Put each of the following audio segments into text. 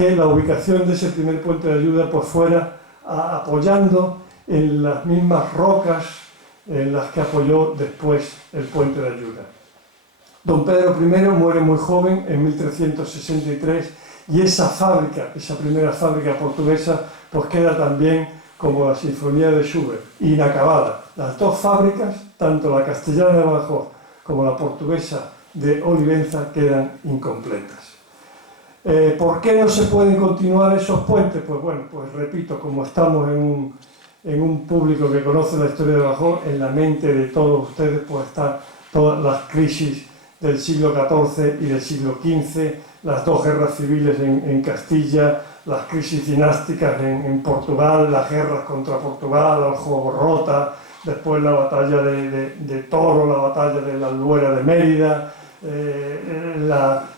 que la ubicación de ese primer puente de ayuda pues fuera apoyando en las mismas rocas en las que apoyó después el puente de ayuda. Don Pedro I muere muy joven, en 1363, y esa fábrica, esa primera fábrica portuguesa, pues queda también como la Sinfonía de Schubert, inacabada. Las dos fábricas, tanto la castellana de Badajoz como la portuguesa de Olivenza, quedan incompletas. ¿Por qué no se pueden continuar esos puentes? Pues bueno, pues repito, como estamos en un público que conoce la historia de Badajoz, en la mente de todos ustedes pues están todas las crisis del siglo XIV y del siglo XV, las dos guerras civiles en Castilla, las crisis dinásticas en Portugal, las guerras contra Portugal, Aljubarrota, después la batalla de Toro, la batalla de la Albuera de Mérida,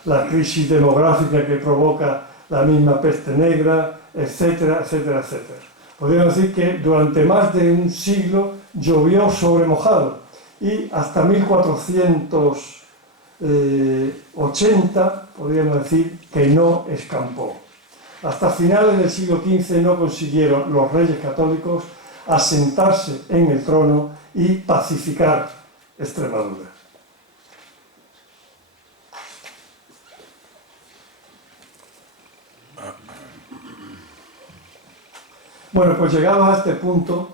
la crisis demográfica que provoca la misma peste negra, etcétera, etcétera, etcétera. Podríamos decir que durante más de un siglo llovió sobre mojado y hasta 1480 podríamos decir que no escampó. Hasta finales del siglo XV no consiguieron los reyes católicos asentarse en el trono y pacificar Extremadura. Bueno, pues llegados a este punto,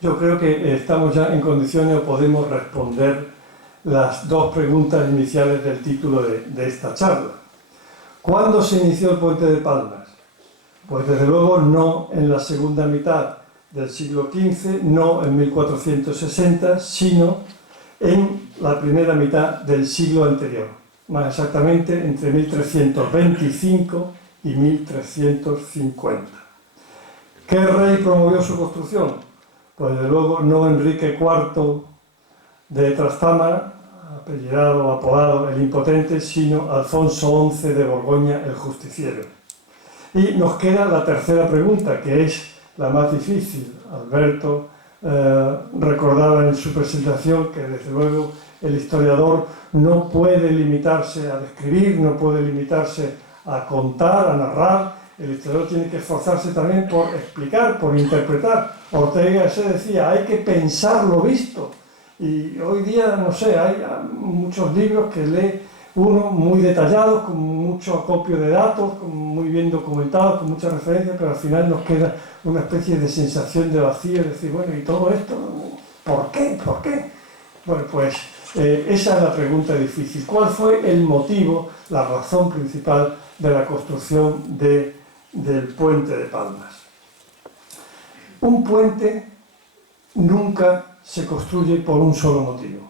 yo creo que estamos ya en condiciones o podemos responder las dos preguntas iniciales del título de esta charla. ¿Cuándo se inició el Puente de Palmas? Pues desde luego no en la segunda mitad del siglo XV, no en 1460, sino en la primera mitad del siglo anterior, más exactamente entre 1325 y 1350. ¿Qué rey promovió su construcción? Pues desde luego no Enrique IV de Trastámara, apellidado, apodado el Impotente, sino Alfonso XI de Borgoña, el Justiciero. Y nos queda la tercera pregunta, que es la más difícil. Alberto recordaba en su presentación que desde luego el historiador no puede limitarse a describir, no puede limitarse a contar, a narrar. El historiador tiene que esforzarse también por explicar, por interpretar. Ortega se decía, hay que pensar lo visto. Y hoy día, no sé, hay muchos libros que lee uno muy detallados, con mucho acopio de datos, muy bien documentados, con muchas referencias, pero al final nos queda una especie de sensación de vacío, es decir, bueno, ¿y todo esto? ¿Por qué? ¿Por qué? Bueno, pues esa es la pregunta difícil. ¿Cuál fue el motivo, la razón principal de la construcción del Puente de Palmas? Un puente nunca se construye por un solo motivo.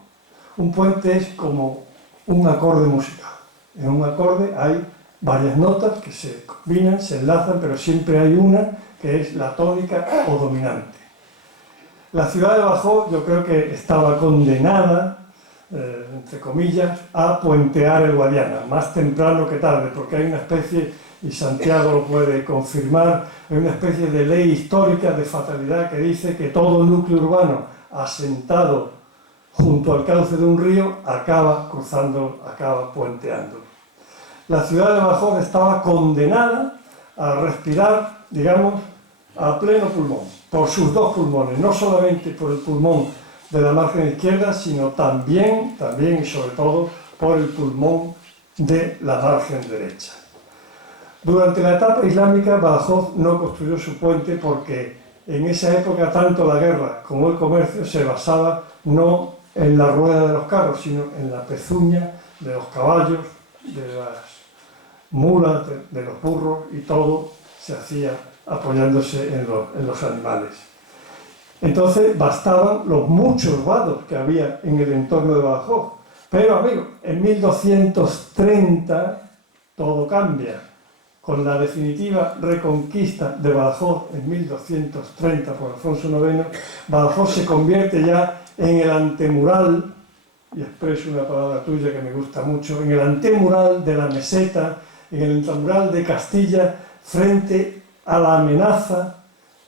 Un puente es como un acorde musical. En un acorde hay varias notas que se combinan, se enlazan, pero siempre hay una que es la tónica o dominante. La ciudad de Badajoz yo creo que estaba condenada, entre comillas, a puentear el Guadiana, más temprano que tarde, porque hay una especie, y Santiago lo puede confirmar, hay una especie de ley histórica de fatalidad que dice que todo núcleo urbano asentado junto al cauce de un río acaba cruzando, acaba puenteando. La ciudad de Badajoz estaba condenada a respirar, digamos, a pleno pulmón, por sus dos pulmones, no solamente por el pulmón de la margen izquierda, sino también y sobre todo por el pulmón de la margen derecha. Durante la etapa islámica, Badajoz no construyó su puente porque en esa época tanto la guerra como el comercio se basaba no en la rueda de los carros, sino en la pezuña de los caballos, de las mulas, de los burros, y todo se hacía apoyándose en los animales. Entonces bastaban los muchos vados que había en el entorno de Badajoz. Pero, amigos, en 1230 todo cambia. Con la definitiva reconquista de Badajoz en 1230 por Alfonso IX, Badajoz se convierte ya en el antemural, y expreso una palabra tuya que me gusta mucho, en el antemural de la meseta, en el antemural de Castilla, frente a la amenaza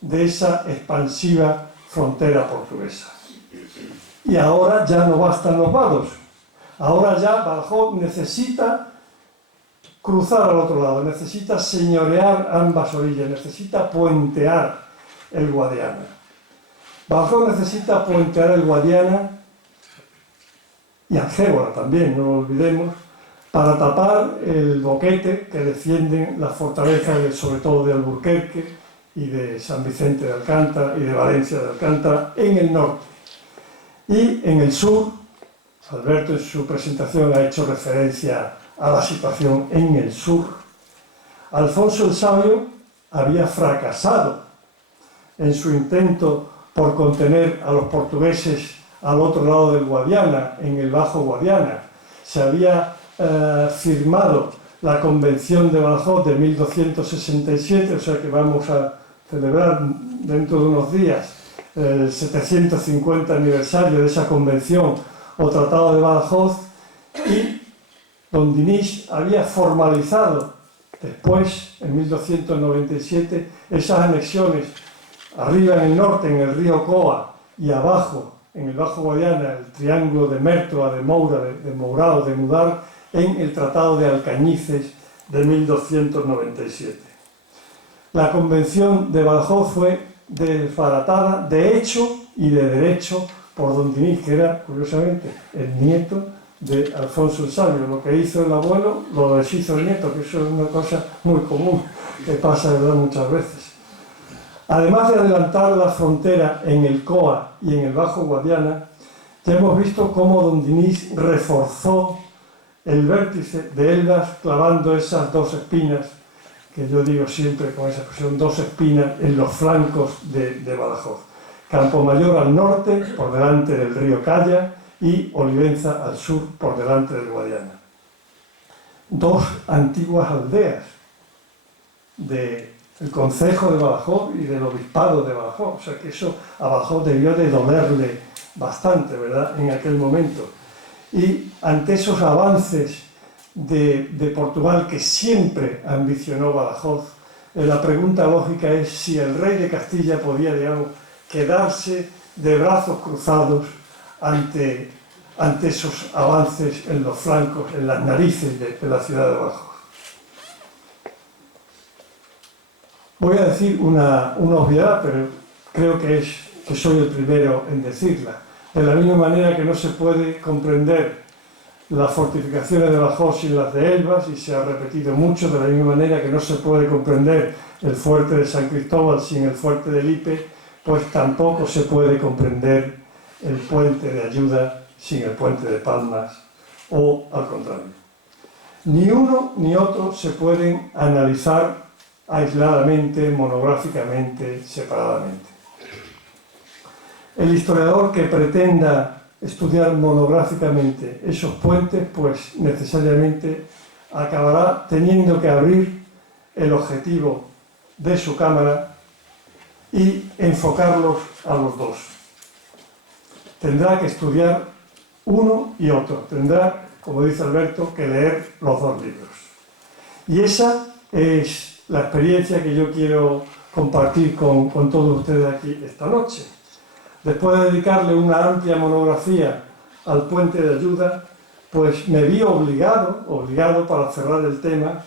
de esa expansiva frontera portuguesa. Y ahora ya no bastan los vados, ahora ya Badajoz necesita cruzar al otro lado, necesita señorear ambas orillas, necesita puentear el Guadiana. Badajoz necesita puentear el Guadiana y Algévora también, no lo olvidemos, para tapar el boquete que defienden las fortalezas, sobre todo de Alburquerque y de San Vicente de Alcántara y de Valencia de Alcántara en el norte. Y en el sur, Alberto en su presentación ha hecho referencia a la situación en el sur. Alfonso el Sabio había fracasado en su intento por contener a los portugueses al otro lado del Guadiana, en el Bajo Guadiana. Se había firmado la Convención de Badajoz de 1267, o sea que vamos a celebrar dentro de unos días el 750 aniversario de esa convención o Tratado de Badajoz, y don Dinis había formalizado después, en 1297, esas anexiones arriba en el norte, en el río Coa, y abajo, en el Bajo Guadiana, el triángulo de Mértola, de Moura, de Mourao, de Mudar, en el Tratado de Alcañices de 1297. La Convención de Badajoz fue desbaratada de hecho y de derecho por don Dinis, que era, curiosamente, el nieto de Alfonso el Sabio. Lo que hizo el abuelo lo deshizo el nieto, que eso es una cosa muy común que pasa, ¿verdad?, muchas veces. Además de adelantar la frontera en el Coa y en el Bajo Guadiana, ya hemos visto cómo don Dinis reforzó el vértice de Elvas clavando esas dos espinas, que yo digo siempre con esa expresión, dos espinas en los flancos de Badajoz. Campomayor al norte, por delante del río Calla, y Olivenza al sur, por delante del Guadiana. Dos antiguas aldeas del concejo de Badajoz y del obispado de Badajoz, o sea que eso a Badajoz debió de dolerle bastante, ¿verdad?, en aquel momento. Y ante esos avances de Portugal que siempre ambicionó Badajoz, la pregunta lógica es si el rey de Castilla podía, digamos, quedarse de brazos cruzados ante esos avances en los flancos, en las narices de la ciudad de Badajoz. Voy a decir una obviedad, pero creo que soy el primero en decirla. De la misma manera que no se puede comprender las fortificaciones de Badajoz sin las de Elvas, y se ha repetido mucho, de la misma manera que no se puede comprender el fuerte de San Cristóbal sin el fuerte de Lipe, pues tampoco se puede comprender el puente de Ayuda sin el puente de Palmas, o al contrario. Ni uno ni otro se pueden analizar aisladamente, monográficamente, separadamente. El historiador que pretenda estudiar monográficamente esos puentes, pues necesariamente acabará teniendo que abrir el objetivo de su cámara y enfocarlos a los dos. Tendrá que estudiar uno y otro, tendrá, como dice Alberto, que leer los dos libros. Y esa es la experiencia que yo quiero compartir con todos ustedes aquí esta noche. Después de dedicarle una amplia monografía al puente de Ayuda, pues me vi obligado para cerrar el tema,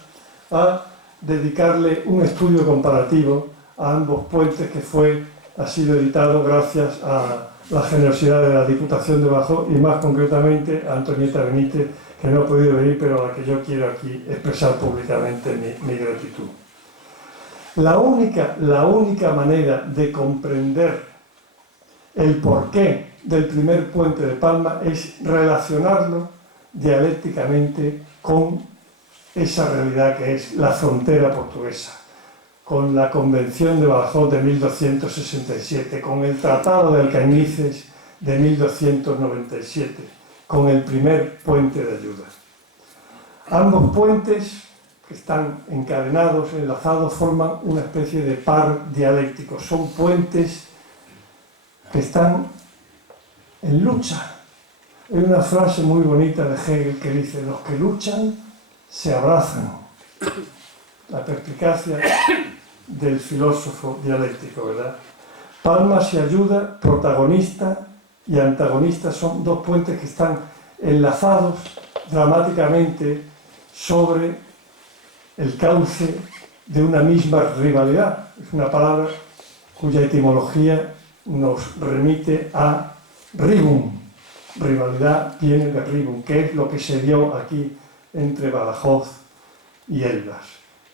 a dedicarle un estudio comparativo a ambos puentes que ha sido editado gracias a la generosidad de la Diputación de Badajoz y más concretamente a Antonieta Benítez, que no ha podido venir, pero a la que yo quiero aquí expresar públicamente mi gratitud. La única manera de comprender el porqué del primer puente de Palma es relacionarlo dialécticamente con esa realidad que es la frontera portuguesa, con la Convención de Badajoz de 1267, con el Tratado de Alcañices de 1297, con el primer puente de Ayuda. Ambos puentes, que están encadenados, enlazados, forman una especie de par dialéctico. Son puentes que están en lucha. Hay una frase muy bonita de Hegel que dice: los que luchan se abrazan. La perspicacia del filósofo dialéctico, ¿verdad? Palmas y Ayuda, protagonista y antagonista, son dos puentes que están enlazados dramáticamente sobre el cauce de una misma rivalidad. Es una palabra cuya etimología nos remite a ribum. Rivalidad viene de ribum, que es lo que se dio aquí entre Badajoz y Elvas,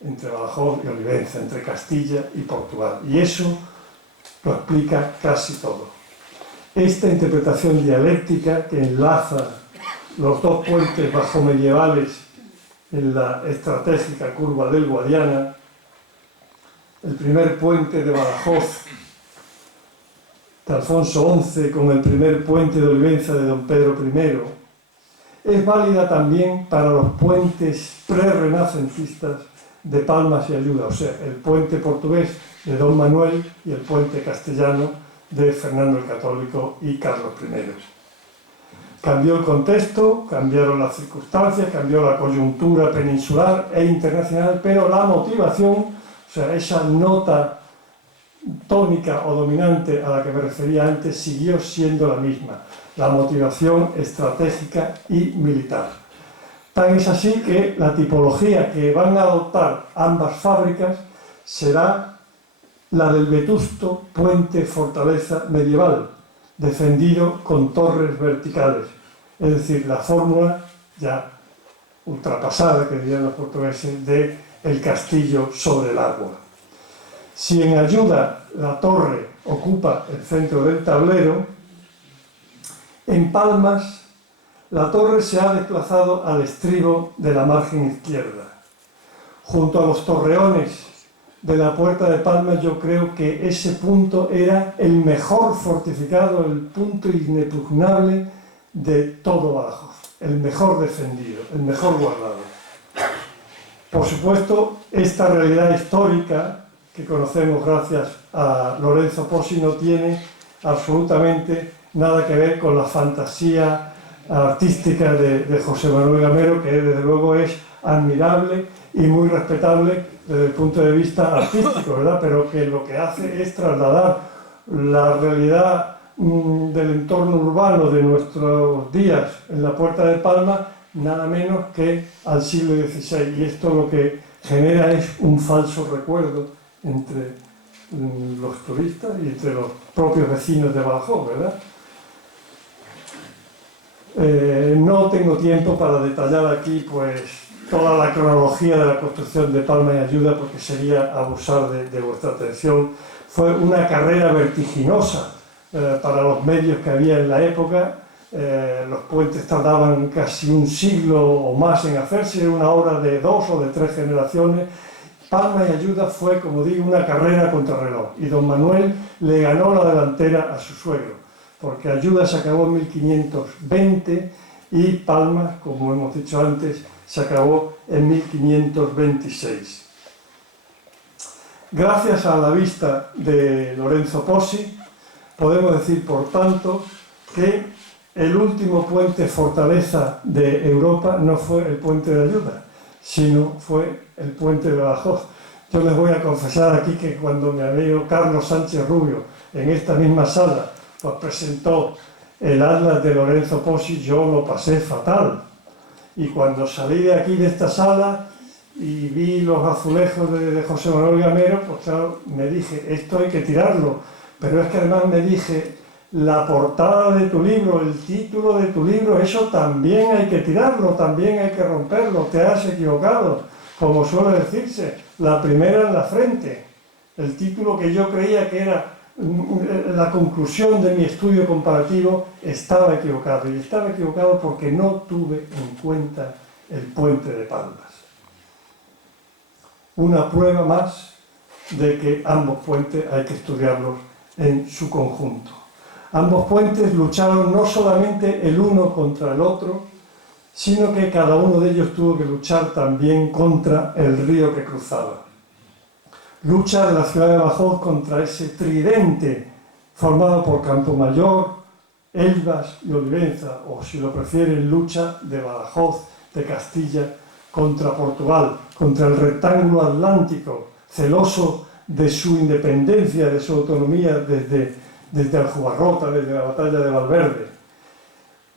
entre Badajoz y Olivenza, entre Castilla y Portugal. Y eso lo explica casi todo. Esta interpretación dialéctica que enlaza los dos puentes bajomedievales en la estratégica curva del Guadiana, el primer puente de Badajoz de Alfonso XI con el primer puente de Olivenza de don Pedro I, es válida también para los puentes prerrenacentistas de Palmas y Ayuda, o sea, el puente portugués de don Manuel y el puente castellano de Fernando el Católico y Carlos I. Cambió el contexto, cambiaron las circunstancias, cambió la coyuntura peninsular e internacional, pero la motivación, o sea, esa nota tónica o dominante a la que me refería antes, siguió siendo la misma, la motivación estratégica y militar. Tan es así que la tipología que van a adoptar ambas fábricas será la del vetusto puente fortaleza medieval, defendido con torres verticales, es decir, la fórmula ya ultrapasada, que dirían los portugueses, de el castillo sobre el agua. Si en Ayuda la torre ocupa el centro del tablero, en Palmas la torre se ha desplazado al estribo de la margen izquierda. Junto a los torreones de la puerta de Palmas, yo creo que ese punto era el mejor fortificado, el punto inexpugnable de todo Badajoz, el mejor defendido, el mejor guardado. Por supuesto, esta realidad histórica que conocemos gracias a Lorenzo Pozzi no tiene absolutamente nada que ver con la fantasía artística de José Manuel Gamero, que desde luego es admirable y muy respetable desde el punto de vista artístico, ¿verdad? Pero que lo que hace es trasladar la realidad del entorno urbano de nuestros días en la Puerta de Palma nada menos que al siglo XVI, y esto lo que genera es un falso recuerdo entre los turistas y entre los propios vecinos de Badajoz, ¿verdad? No tengo tiempo para detallar aquí pues toda la cronología de la construcción de Palma y Ayuda, porque sería abusar de vuestra atención. Fue una carrera vertiginosa para los medios que había en la época. Los puentes tardaban casi un siglo o más en hacerse, una obra de 2 o de 3 generaciones. Palma y Ayuda fue, como digo, una carrera contra reloj, y don Manuel le ganó la delantera a su suegro, porque Ayuda se acabó en 1520 y Palma, como hemos dicho antes, se acabó en 1526. Gracias a la vista de Lorenzo Pozzi, podemos decir, por tanto, que el último puente fortaleza de Europa no fue el puente de Ayuda, sino fue el puente de Badajoz. Yo les voy a confesar aquí que cuando mi amigo Carlos Sánchez Rubio, en esta misma sala, pues presentó el Atlas de Lorenzo Pozzi, yo lo pasé fatal. Y cuando salí de aquí, de esta sala, y vi los azulejos de José Manuel Gamero, pues claro, me dije, esto hay que tirarlo. Pero es que además me dije, la portada de tu libro, el título de tu libro, eso también hay que tirarlo, también hay que romperlo, te has equivocado. Como suele decirse, la primera en la frente. El título que yo creía que era la conclusión de mi estudio comparativo estaba equivocado. Y estaba equivocado porque no tuve en cuenta el puente de Palmas. Una prueba más de que ambos puentes hay que estudiarlos en su conjunto. Ambos puentes lucharon no solamente el uno contra el otro, sino que cada uno de ellos tuvo que luchar también contra el río que cruzaba. Lucha de la ciudad de Badajoz contra ese tridente formado por Campomayor, Elvas y Olivenza, o si lo prefieren, lucha de Badajoz, de Castilla, contra Portugal, contra el rectángulo atlántico, celoso de su independencia, de su autonomía desde Aljubarrota, desde la batalla de Valverde.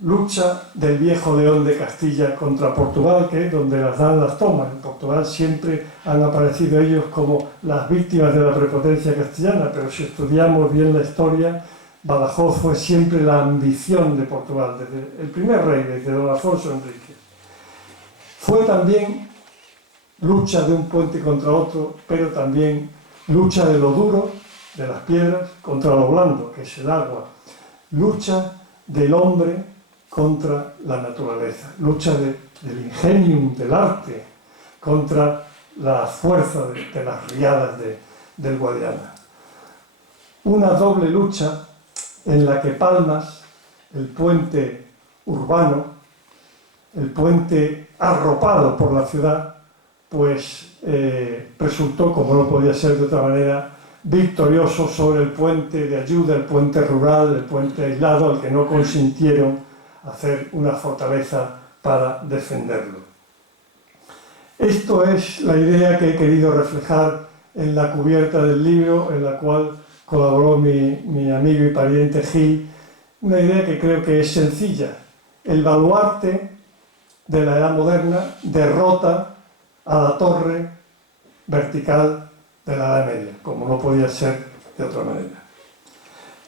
lucha del viejo león de Castilla contra Portugal, que donde las dan las toman. En Portugal siempre han aparecido ellos como las víctimas de la prepotencia castellana, pero si estudiamos bien la historia, Badajoz fue siempre la ambición de Portugal, desde el primer rey, desde don Alfonso Enrique. Fue también lucha de un puente contra otro, pero también lucha de lo duro, de las piedras, contra lo blando, que es el agua. Lucha del hombre contra la naturaleza, lucha del ingenium, del arte, contra la fuerza de las riadas del Guadiana. Una doble lucha en la que Palmas, el puente urbano, el puente arropado por la ciudad, pues resultó, como no podía ser de otra manera, victorioso sobre el puente de ayuda, el puente rural, el puente aislado, al que no consintieron hacer una fortaleza para defenderlo. Esto es la idea que he querido reflejar en la cubierta del libro, en la cual colaboró mi amigo y pariente Gil, una idea que creo que es sencilla. El baluarte de la edad moderna derrota a la torre vertical de la Edad Media, como no podía ser de otra manera.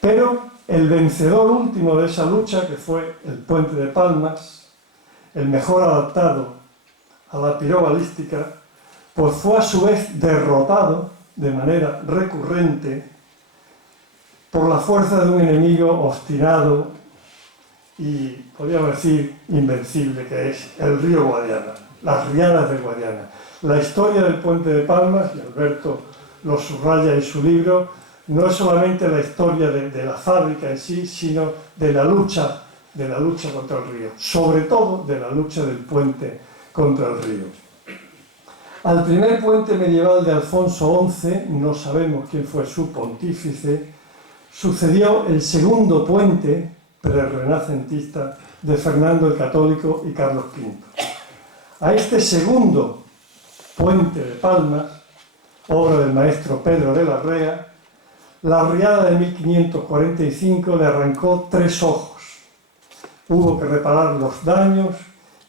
Pero el vencedor último de esa lucha, que fue el puente de Palmas, el mejor adaptado a la pirobalística, pues fue a su vez derrotado de manera recurrente por la fuerza de un enemigo obstinado y, podríamos decir, invencible, que es el río Guadiana, las riadas del Guadiana. La historia del puente de Palmas, y Alberto lo subraya en su libro, no es solamente la historia de la fábrica en sí, sino de la lucha contra el río, sobre todo de la lucha del puente contra el río. Al primer puente medieval de Alfonso XI, no sabemos quién fue su pontífice, sucedió el segundo puente prerrenacentista de Fernando el Católico y Carlos V. A este segundo puente de Palmas, obra del maestro Pedro de Larrea, la riada de 1545 le arrancó 3 ojos. Hubo que reparar los daños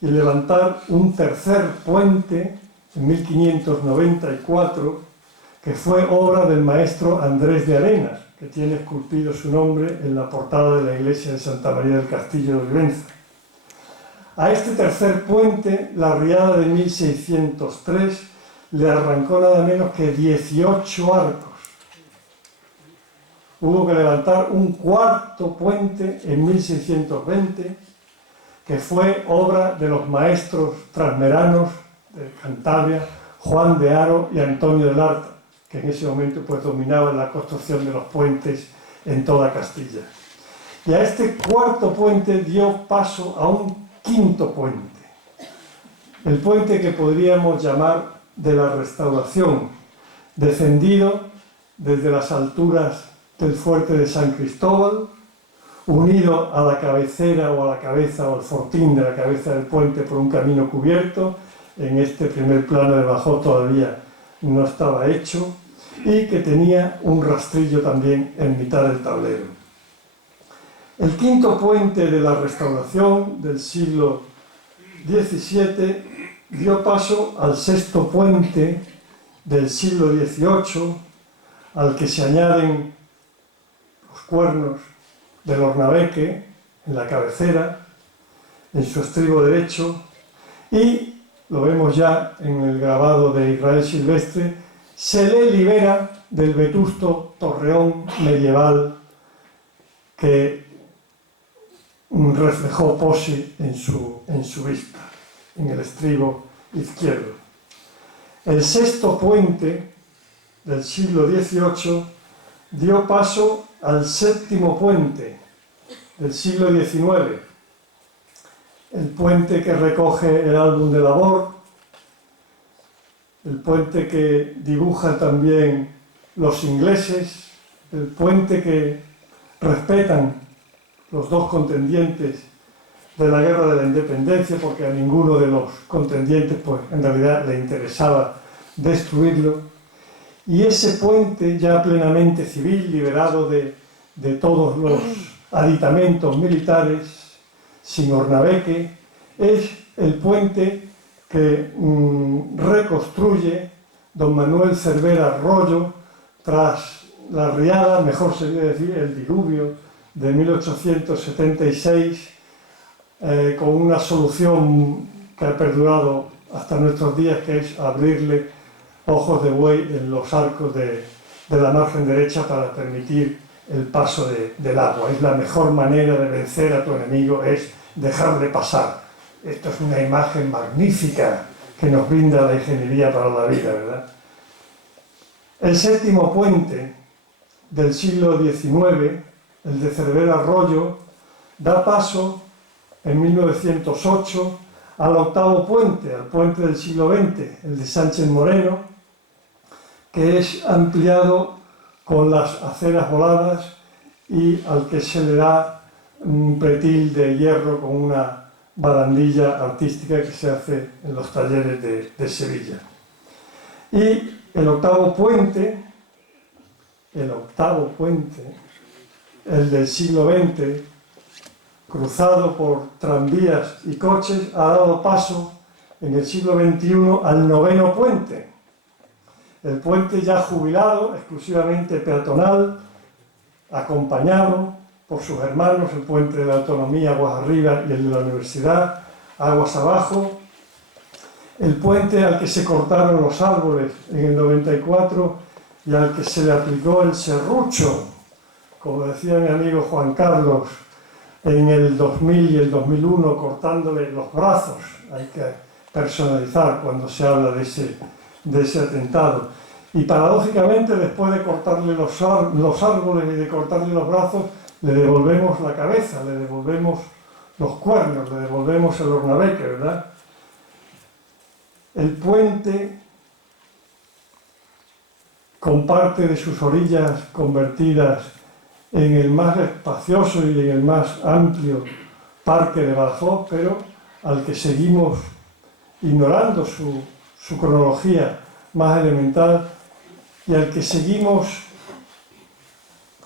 y levantar un tercer puente en 1594, que fue obra del maestro Andrés de Arenas, que tiene esculpido su nombre en la portada de la iglesia de Santa María del Castillo de Olivenza. A este tercer puente, la riada de 1603 le arrancó nada menos que 18 arcos. Hubo que levantar un cuarto puente en 1620, que fue obra de los maestros transmeranos de Cantabria, Juan de Haro y Antonio del Arta, que en ese momento pues dominaban la construcción de los puentes en toda Castilla. Y a este cuarto puente dio paso a un quinto puente, el puente que podríamos llamar de la Restauración, defendido desde las alturas del fuerte de San Cristóbal, unido a la cabecera o a la cabeza o al fortín de la cabeza del puente por un camino cubierto. En este primer plano de Badajoz todavía no estaba hecho, y que tenía un rastrillo también en mitad del tablero. El quinto puente de la Restauración del siglo XVII dio paso al sexto puente del siglo XVIII, al que se añaden los cuernos del Ornabeque en la cabecera, en su estribo derecho, y lo vemos ya en el grabado de Israel Silvestre, se le libera del vetusto torreón medieval que reflejó Posse en su vista, en el estribo izquierdo. El sexto puente del siglo XVIII dio paso al séptimo puente del siglo XIX, el puente que recoge el álbum de Labor, el puente que dibuja también los ingleses, el puente que respetan los dos contendientes de la Guerra de la Independencia, porque a ninguno de los contendientes pues, en realidad le interesaba destruirlo. Y ese puente ya plenamente civil, liberado de todos los aditamentos militares, sin Ornabeque, es el puente que reconstruye don Manuel Cervera Royo tras la riada, mejor sería decir el diluvio de 1876, con una solución que ha perdurado hasta nuestros días, que es abrirle ojos de buey en los arcos de la margen derecha para permitir el paso del agua. Es la mejor manera de vencer a tu enemigo, es dejarle pasar. Esto es una imagen magnífica que nos brinda la ingeniería para la vida, ¿verdad? El séptimo puente del siglo XIX, el de Cervera Royo, da paso en 1908 al octavo puente, al puente del siglo XX, el de Sánchez Moreno, que es ampliado con las aceras voladas y al que se le da un pretil de hierro con una barandilla artística que se hace en los talleres de Sevilla. Y el octavo puente, el del siglo XX, cruzado por tranvías y coches, ha dado paso en el siglo XXI al noveno puente. El puente ya jubilado, exclusivamente peatonal, acompañado por sus hermanos, el puente de la Autonomía aguas arriba y el de la Universidad aguas abajo. El puente al que se cortaron los árboles en el 94 y al que se le aplicó el serrucho, como decía mi amigo Juan Carlos, en el 2000 y el 2001, cortándole los brazos. Hay que personalizar cuando se habla de ese atentado. Y paradójicamente, después de cortarle los árboles y de cortarle los brazos, le devolvemos la cabeza, le devolvemos los cuernos, le devolvemos el Ornabeque, ¿verdad? El puente, con parte de sus orillas convertidas en el más espacioso y en el más amplio parque de Badajoz, pero al que seguimos ignorando su cronología más elemental y al que seguimos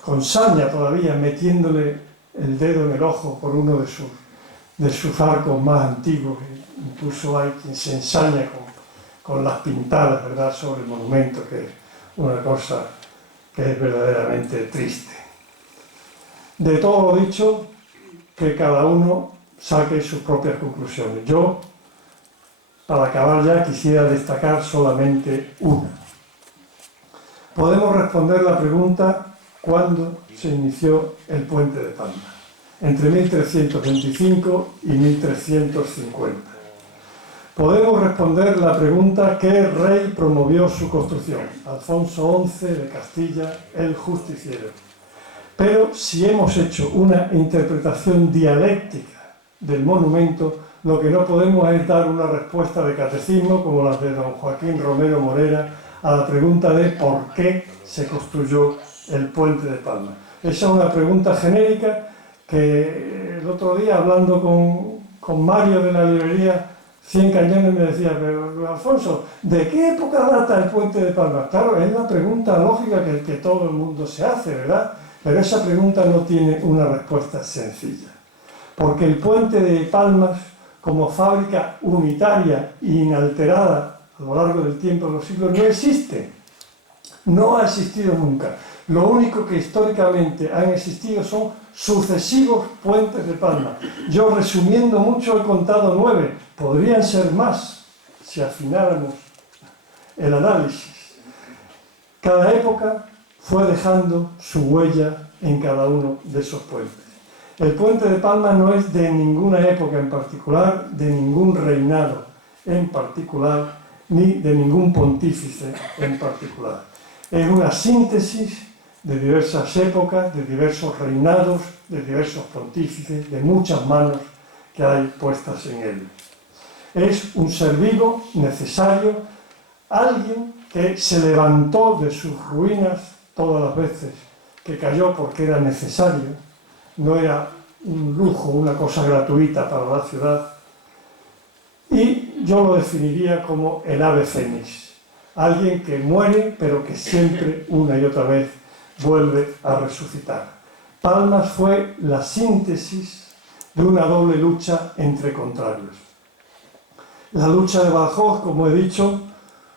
con saña todavía metiéndole el dedo en el ojo por uno de sus arcos más antiguos. Incluso hay quien se ensaña con las pintadas, ¿verdad?, sobre el monumento, que es una cosa que es verdaderamente triste. De todo lo dicho, que cada uno saque sus propias conclusiones. Yo, para acabar ya, quisiera destacar solamente una. Podemos responder la pregunta: ¿cuándo se inició el puente de Palma? Entre 1325 y 1350. Podemos responder la pregunta: ¿qué rey promovió su construcción? Alfonso XI de Castilla, el Justiciero. Pero si hemos hecho una interpretación dialéctica del monumento, lo que no podemos es dar una respuesta de catecismo como la de don Joaquín Romero Morera a la pregunta de ¿por qué se construyó el puente de Palma? Esa es una pregunta genérica que el otro día, hablando con Mario de la librería 100 Cañones, me decía: pero Alfonso, ¿de qué época data el puente de Palma? Claro, es la pregunta lógica que todo el mundo se hace, ¿verdad? Pero esa pregunta no tiene una respuesta sencilla. Porque el puente de Palmas, como fábrica unitaria e inalterada a lo largo del tiempo de los siglos, no existe. No ha existido nunca. Lo único que históricamente han existido son sucesivos puentes de Palma. Yo, resumiendo mucho, he contado 9. Podrían ser más si afináramos el análisis. Cada época fue dejando su huella en cada uno de esos puentes. El puente de Palma no es de ninguna época en particular, de ningún reinado en particular, ni de ningún pontífice en particular. Es una síntesis de diversas épocas, de diversos reinados, de diversos pontífices, de muchas manos que hay puestas en él. Es un ser vivo necesario, alguien que se levantó de sus ruinas todas las veces que cayó porque era necesario, no era un lujo, una cosa gratuita para la ciudad. Y yo lo definiría como el ave fénix, alguien que muere pero que siempre, una y otra vez, vuelve a resucitar. Palmas fue la síntesis de una doble lucha entre contrarios. La lucha de Badajoz, como he dicho,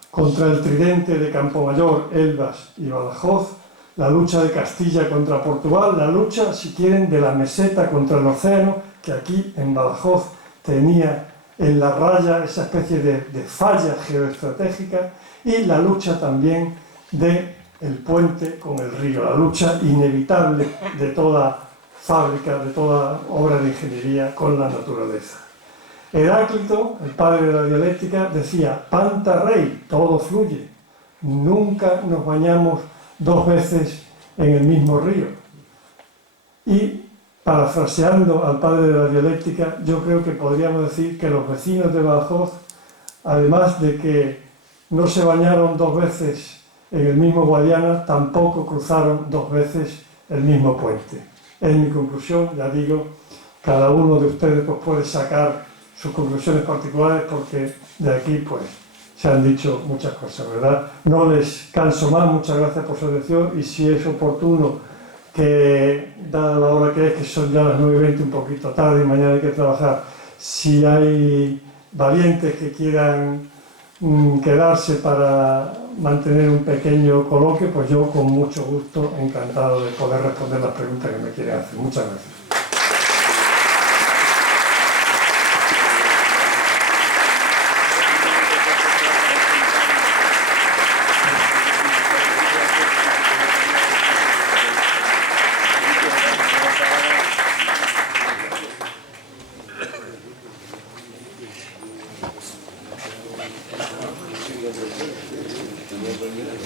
contra el tridente de Campomayor, Elvas y Badajoz, la lucha de Castilla contra Portugal, la lucha, si quieren, de la meseta contra el océano, que aquí en Badajoz tenía en la raya esa especie de falla geoestratégica, y la lucha también del puente con el río, la lucha inevitable de toda fábrica, de toda obra de ingeniería con la naturaleza. Heráclito, el padre de la dialéctica, decía: panta rei, todo fluye, nunca nos bañamos dos veces en el mismo río. Y parafraseando al padre de la dialéctica, yo creo que podríamos decir que los vecinos de Badajoz, además de que no se bañaron dos veces en el mismo Guadiana, tampoco cruzaron dos veces el mismo puente. Es mi conclusión, ya digo, cada uno de ustedes pues puede sacar sus conclusiones particulares, porque de aquí pues se han dicho muchas cosas, ¿verdad? No les canso más, muchas gracias por su atención, y si es oportuno, que dada la hora que es, que son ya las 9:20, un poquito tarde y mañana hay que trabajar, si hay valientes que quieran quedarse para mantener un pequeño coloquio, pues yo con mucho gusto, encantado de poder responder las preguntas que me quieren hacer. Muchas gracias.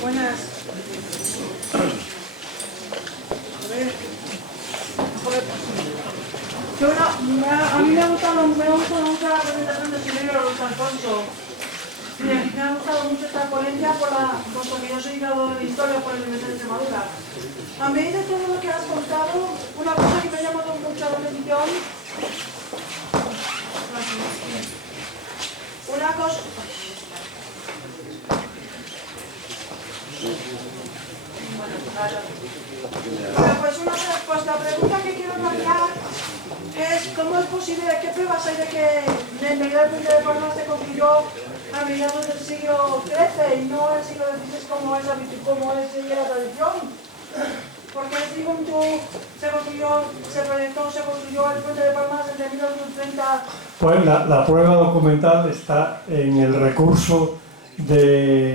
Buenas. A mí me ha gustado mucho la presentación del señor Luis Alfonso. Me ha gustado mucho esta ponencia porque yo soy graduado de Historia por la Universidad de Extremadura. A mí de todo lo que has contado, una cosa que me ha llamado mucho la atención, una cosa... Pues la pregunta que quiero plantear es: ¿cómo es posible, qué pruebas hay de que el medieval puente de Palma se construyó a mediados del siglo XIII y no al siglo XVI como es la tradición? Porque según tú se construyó el puente de Palma desde 1930. Pues la prueba documental está en el recurso del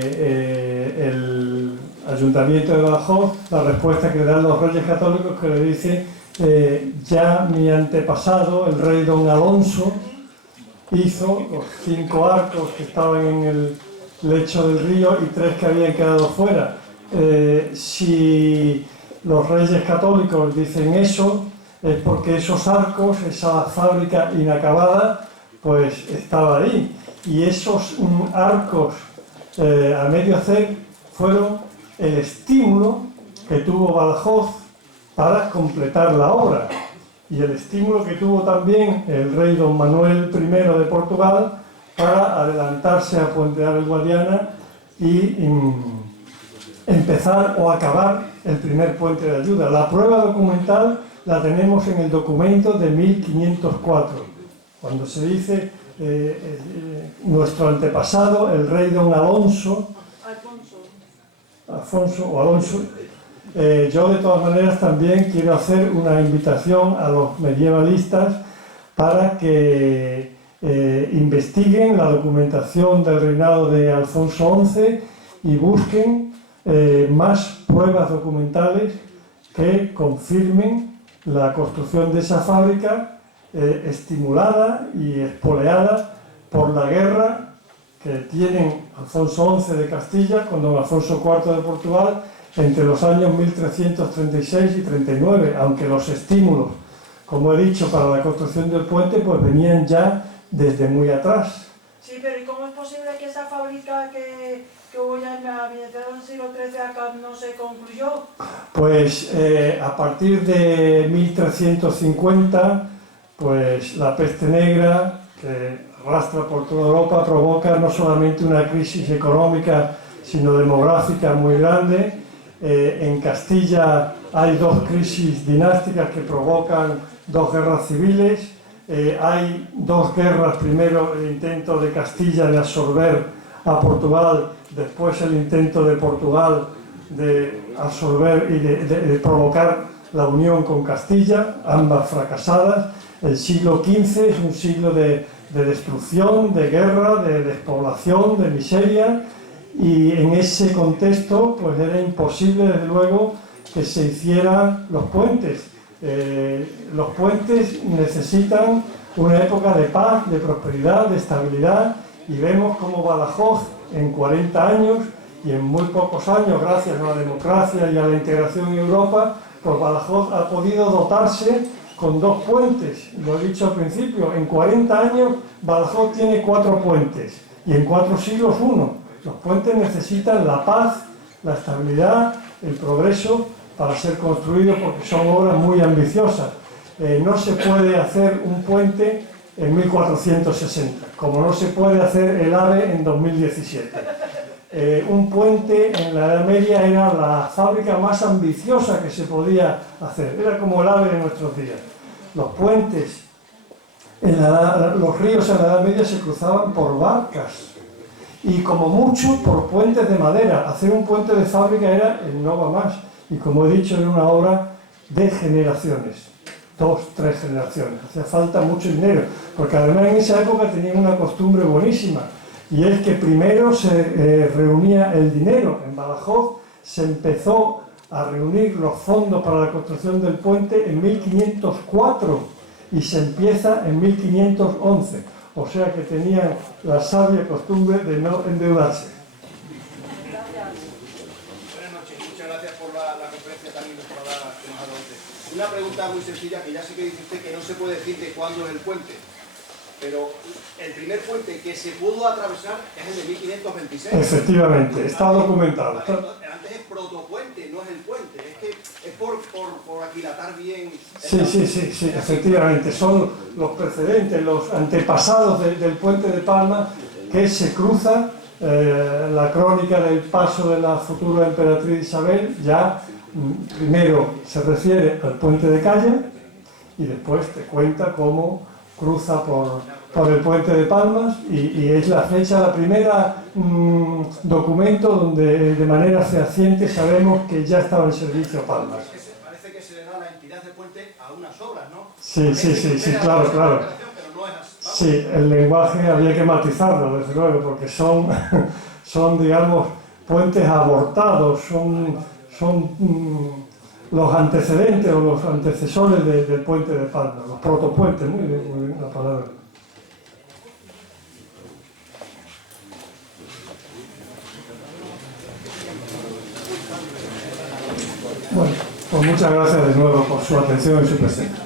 Ayuntamiento de Badajoz, la respuesta que le dan los Reyes Católicos, que le dice: ya mi antepasado, el rey don Alonso, hizo los 5 arcos que estaban en el lecho del río y 3 que habían quedado fuera. Si los Reyes Católicos dicen eso, es porque esos arcos, esa fábrica inacabada, pues estaba ahí. Y esos arcos a medio hacer fueron el estímulo que tuvo Badajoz para completar la obra, y el estímulo que tuvo también el rey don Manuel I de Portugal para adelantarse a Pontear el Guadiana y empezar o acabar el primer puente de ayuda. La prueba documental la tenemos en el documento de 1504, cuando se dice nuestro antepasado, el rey don Alonso, yo de todas maneras también quiero hacer una invitación a los medievalistas para que investiguen la documentación del reinado de Alfonso XI y busquen más pruebas documentales que confirmen la construcción de esa fábrica estimulada y espoleada por la guerra que tienen Alfonso XI de Castilla con don Alfonso IV de Portugal entre los años 1336 y 39, aunque los estímulos, como he dicho, para la construcción del puente pues venían ya desde muy atrás. Sí, pero ¿y cómo es posible que esa fábrica que hubo ya en la mediados del siglo XIII acá no se concluyó? Pues a partir de 1350, pues la peste negra, que arrastra por toda Europa, provoca no solamente una crisis económica, sino demográfica muy grande. En Castilla hay 2 crisis dinásticas que provocan 2 guerras civiles. hay dos guerras, primero el intento de Castilla de absorber a Portugal, después el intento de Portugal de absorber y de provocar la unión con Castilla, ambas fracasadas. El siglo XV es un siglo de destrucción, de guerra, de despoblación, de miseria, y en ese contexto pues era imposible, desde luego, que se hicieran los puentes. Los puentes necesitan una época de paz, de prosperidad, de estabilidad, y vemos cómo Badajoz en 40 años y en muy pocos años, gracias a la democracia y a la integración en Europa, pues Badajoz ha podido dotarse con 2 puentes. Lo he dicho al principio, en 40 años Badajoz tiene 4 puentes y en 4 siglos 1. Los puentes necesitan la paz, la estabilidad, el progreso para ser construidos, porque son obras muy ambiciosas. No se puede hacer un puente en 1460, como no se puede hacer el AVE en 2017. Un puente en la Edad Media era la fábrica más ambiciosa que se podía hacer, era como el AVE de nuestros días. Los puentes, los ríos en la Edad Media se cruzaban por barcas y como mucho por puentes de madera. Hacer un puente de fábrica era el no va más, y como he dicho, era una obra de generaciones, 2, 3 generaciones. Hacía falta mucho dinero, porque además en esa época tenían una costumbre buenísima, y es que primero se reunía el dinero. En Badajoz se empezó a reunir los fondos para la construcción del puente en 1504 y se empieza en 1511, o sea que tenían la sabia costumbre de no endeudarse. Buenas noches, muchas gracias por la conferencia tan ilustrada que nos ha dado usted. Una pregunta muy sencilla, que ya sé que dice usted que no se puede decir de cuándo es el puente, pero el primer puente que se pudo atravesar es el de 1526. Efectivamente, está documentado. Antes es protopuente, no es el puente, es que es por aquilatar bien. Sí, efectivamente, son los precedentes, los antepasados del puente de Palma, que se cruza. La crónica del paso de la futura emperatriz Isabel ya primero se refiere al puente de Calla y después te cuenta cómo cruza por el puente de Palmas, y es la fecha, la primera documento donde de manera fehaciente sabemos que ya estaba en servicio Palmas. Parece que se le da la entidad del puente a unas obras, ¿no? Sí, claro. Sí, el lenguaje había que matizarlo, desde luego, porque son digamos, puentes abortados, son los antecedentes o los antecesores del puente de Palma, los protopuentes, muy bien la palabra. Bueno, pues muchas gracias de nuevo por su atención y su presencia.